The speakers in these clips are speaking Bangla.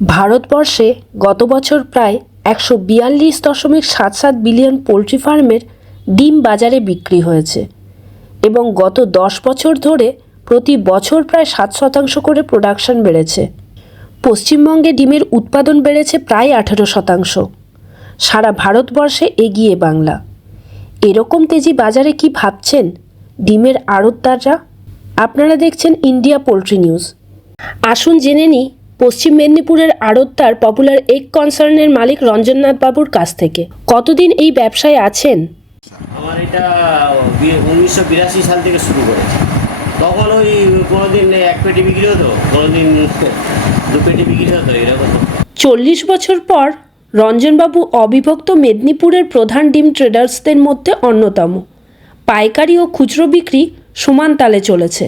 ভারতবর্ষে গত বছর প্রায় ১৪২.৭৭ বিলিয়ন পোলট্রি ফার্মের ডিম বাজারে বিক্রি হয়েছে এবং গত ১০ বছর ধরে প্রতি বছর প্রায় ৭% করে প্রোডাকশন বেড়েছে। পশ্চিমবঙ্গে ডিমের উৎপাদন বেড়েছে প্রায় ১৮%। সারা ভারতবর্ষে এগিয়ে বাংলা। এরকম তেজি বাজারে কি ভাবছেন ডিমের আড়তদাররা? আপনারা দেখছেন ইন্ডিয়া পোলট্রি নিউজ। আসুন জেনে নিই পশ্চিম মেদিনীপুরের আড়তদার পপুলার এগ কনসার্নের মালিক রঞ্জননাথ বাবুর কাছ থেকে। কতদিন এই ব্যবসায় আছেন? আমার এটা 1982 সাল থেকে শুরু করেছে। তখন ওই কোনোদিন এক পেটি বিক্রি হতো, কোনোদিন 2 পেটি বিক্রি হতো, এরকম। 40 বছর পর রঞ্জনবাবু অবিভক্ত মেদিনীপুরের প্রধান ডিম ট্রেডার্সদের মধ্যে অন্যতম। পাইকারি ও খুচরো বিক্রি সমান তালে চলেছে।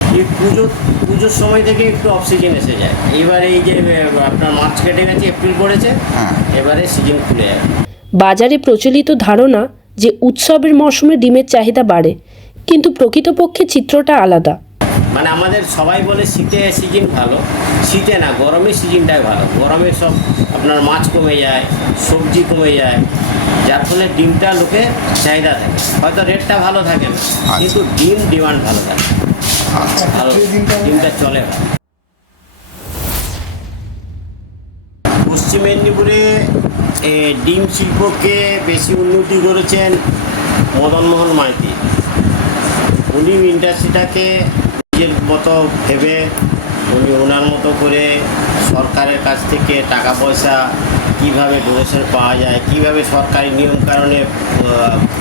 এই পুজোর সময় থেকে একটু অফ সিজন এসে যায়। এবারে এই যে আপনার মার্চ কেটে গেছে, এপ্রিল পড়েছে, এবারে সিজন খুলে যাবে। বাজারে প্রচলিত ধারণা যে উৎসবের মরশুমে ডিমের চাহিদা বাড়ে, কিন্তু প্রকৃতপক্ষে চিত্রটা আলাদা। মানে আমাদের সবাই বলে শীতে সিজন ভালো, শীতে না, গরমের সিজনটাই ভালো। গরমে সব আপনার মাছ কমে যায়, সবজি কমে যায়, যার ফলে ডিমটা লোকে চাহিদা থাকে। হয়তো রেটটা ভালো থাকে না, কিন্তু ডিমান্ড ভালো থাকে, ভালো ডিমটা চলে ভালো। পশ্চিম মেদিনীপুরে ডিম শিল্পকে বেশি উন্নতি করেছেন মদনমোহন মাইতি। উনি ইন্ডাস্ট্রিটাকে নিজের মতো ভেবে উনি ওনার মতো করে সরকারের কাছ থেকে টাকা পয়সা কীভাবে ডোনেশন পাওয়া যায়, কীভাবে সরকারি নিয়মকানুনে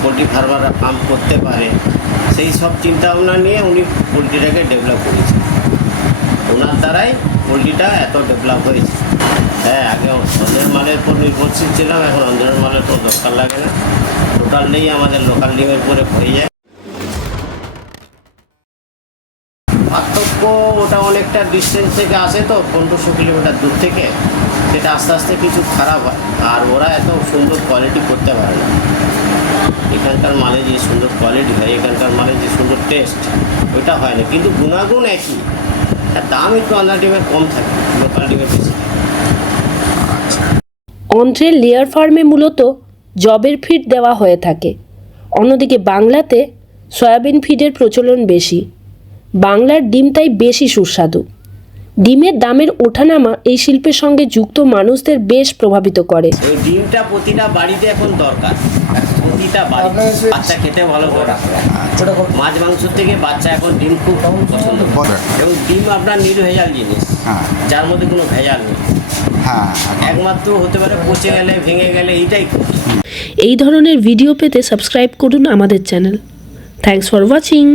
পোলট্রি ফার্মাররা ফার্ম করতে পারে, সেই সব চিন্তাভাবনা নিয়ে উনি পোলট্রিটাকে ডেভেলপ করেছেন। ওনার দ্বারাই পোলট্রিটা এত ডেভেলপ হয়েছে। হ্যাঁ, আগে অন্যের মালের উপর নির্ভরশীল ছিলাম, এখন অন্যের মালের তো দরকার লাগে না, টোটাল নেই, আমাদের লোকাল ডিমের উপরে হয়ে যায়। পার্থক্য ওটা অনেকটা ডিস্টেন্স থেকে আসে, তো 1500 কিলোমিটার দূর থেকে, সেটা আস্তে আস্তে কিছু খারাপ হয়। আর ওরা এত সুন্দর কোয়ালিটি করতে পারে না। এখানকার মালে যে সুন্দর কোয়ালিটি হয়, এখানকার মালে যে সুন্দর টেস্ট, ওইটা হয় না, কিন্তু গুণাগুণ একই। আর দাম একটু আন্দার ডিমের কম থাকে, লোকাল ডিমের বেশি। অন্ধ্রের লেয়ার ফার্মে মূলত জবের ফিড দেওয়া হয়ে থাকে। অন্যদিকে বাংলাতে সয়াবিন ফিডের প্রচলন বেশি। বাংলার ডিম তাই বেশি সুস্বাদু। ডিমের দামের ওঠানামা এই শিল্পের সঙ্গে যুক্ত মানুষদের বেশ প্রভাবিত করে। ওই ডিমটা প্রতিটা বাড়িতে এখন দরকার, প্রতিটা বাড়ি। বাচ্চা খেতে ভালো করে, মাছ মাংস থেকে বাচ্চা এখন ডিম খুব পছন্দ করে। এবং ডিম আপনার নির্ভেজাল জিনিস, যার মধ্যে কোনো ভেজাল নেই। একমাত্র হতে পারে পচে গেলে, ভেঙে গেলে, এইটাই। এই ধরনের ভিডিও পেতে সাবস্ক্রাইব করুন আমাদের চ্যানেল। Thanks for watching.